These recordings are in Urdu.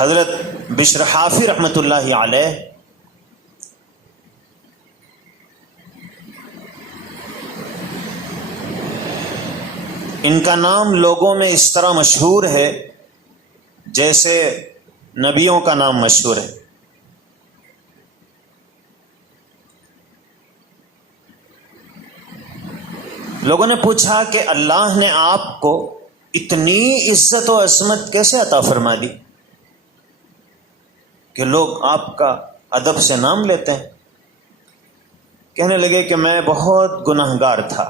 حضرت بشر حافی رحمۃ اللہ علیہ ان کا نام لوگوں میں اس طرح مشہور ہے جیسے نبیوں کا نام مشہور ہے۔ لوگوں نے پوچھا کہ اللہ نے آپ کو اتنی عزت و عظمت کیسے عطا فرما دی کہ لوگ آپ کا ادب سے نام لیتے ہیں؟ کہنے لگے کہ میں بہت گناہگار تھا،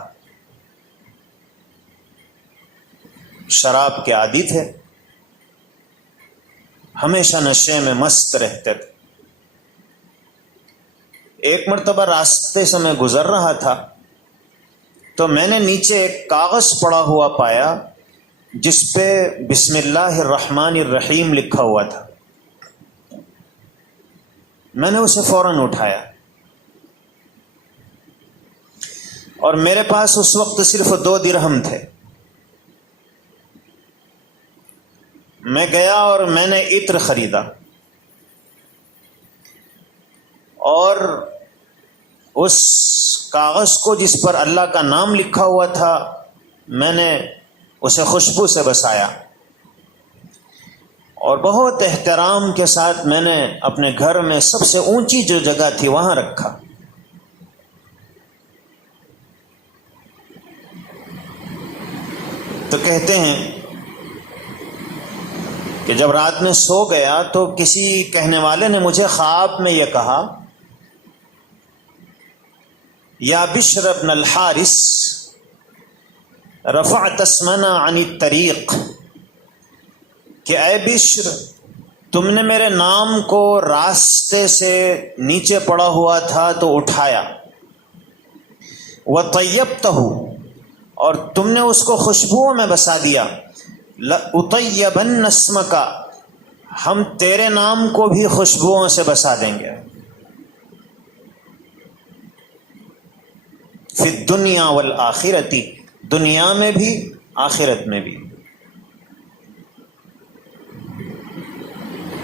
شراب کے عادی تھے، ہمیشہ نشے میں مست رہتے تھے۔ ایک مرتبہ راستے سے میں گزر رہا تھا تو میں نے نیچے ایک کاغذ پڑا ہوا پایا جس پہ بسم اللہ الرحمن الرحیم لکھا ہوا تھا۔ میں نے اسے فوراً اٹھایا اور میرے پاس اس وقت صرف 2 درہم تھے۔ میں گیا اور میں نے عطر خریدا اور اس کاغذ کو جس پر اللہ کا نام لکھا ہوا تھا میں نے اسے خوشبو سے بسایا اور بہت احترام کے ساتھ میں نے اپنے گھر میں سب سے اونچی جو جگہ تھی وہاں رکھا۔ تو کہتے ہیں کہ جب رات میں سو گیا تو کسی کہنے والے نے مجھے خواب میں یہ کہا، یا بشر ابن الحارث رفعت اسمنا عن الطریق، کہ اے بشر تم نے میرے نام کو راستے سے نیچے پڑا ہوا تھا تو اٹھایا، وطیبتہ، اور تم نے اس کو خوشبوؤں میں بسا دیا، لأطیبن اسمک، ہم تیرے نام کو بھی خوشبوؤں سے بسا دیں گے، فی الدنیا والآخرۃ، دنیا میں بھی آخرت میں بھی۔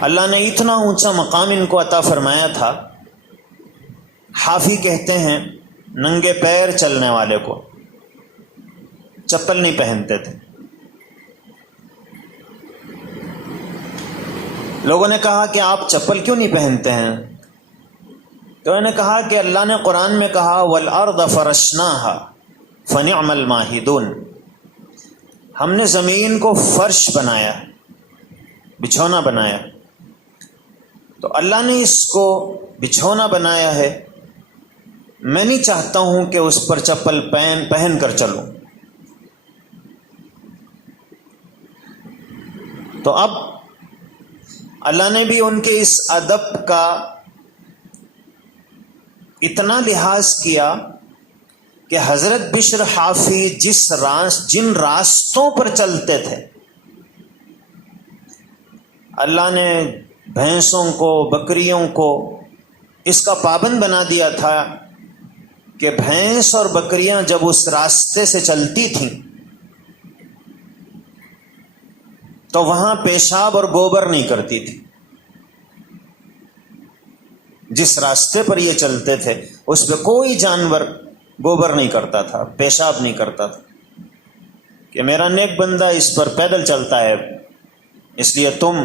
اللہ نے اتنا اونچا مقام ان کو عطا فرمایا تھا۔ حافی کہتے ہیں ننگے پیر چلنے والے کو، چپل نہیں پہنتے تھے۔ لوگوں نے کہا کہ آپ چپل کیوں نہیں پہنتے ہیں؟ تو انہوں نے کہا کہ اللہ نے قرآن میں کہا وَالْأَرْضَ فَرَشْنَاهَا فَنِعْمَ الْمَاهِدُونَ، ہم نے زمین کو فرش بنایا، بچھونا بنایا۔ تو اللہ نے اس کو بچھونا بنایا ہے، میں نہیں چاہتا ہوں کہ اس پر چپل پہن کر چلوں۔ تو اب اللہ نے بھی ان کے اس ادب کا اتنا لحاظ کیا کہ حضرت بشر حافی جن راستوں پر چلتے تھے، اللہ نے بھینسوں کو بکریوں کو اس کا پابند بنا دیا تھا کہ بھینس اور بکریاں جب اس راستے سے چلتی تھیں تو وہاں پیشاب اور گوبر نہیں کرتی تھی۔ جس راستے پر یہ چلتے تھے اس پہ کوئی جانور گوبر نہیں کرتا تھا، پیشاب نہیں کرتا تھا، کہ میرا نیک بندہ اس پر پیدل چلتا ہے اس لیے تم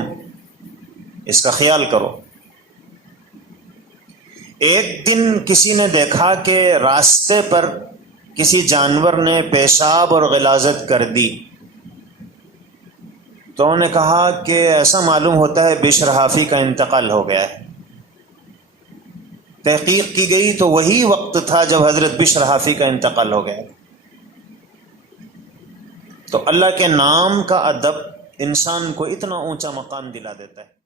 اس کا خیال کرو۔ ایک دن کسی نے دیکھا کہ راستے پر کسی جانور نے پیشاب اور غلاظت کر دی، تو انہوں نے کہا کہ ایسا معلوم ہوتا ہے بشر حافی کا انتقال ہو گیا ہے۔ تحقیق کی گئی تو وہی وقت تھا جب حضرت بشر حافی کا انتقال ہو گیا۔ تو اللہ کے نام کا ادب انسان کو اتنا اونچا مقام دلا دیتا ہے۔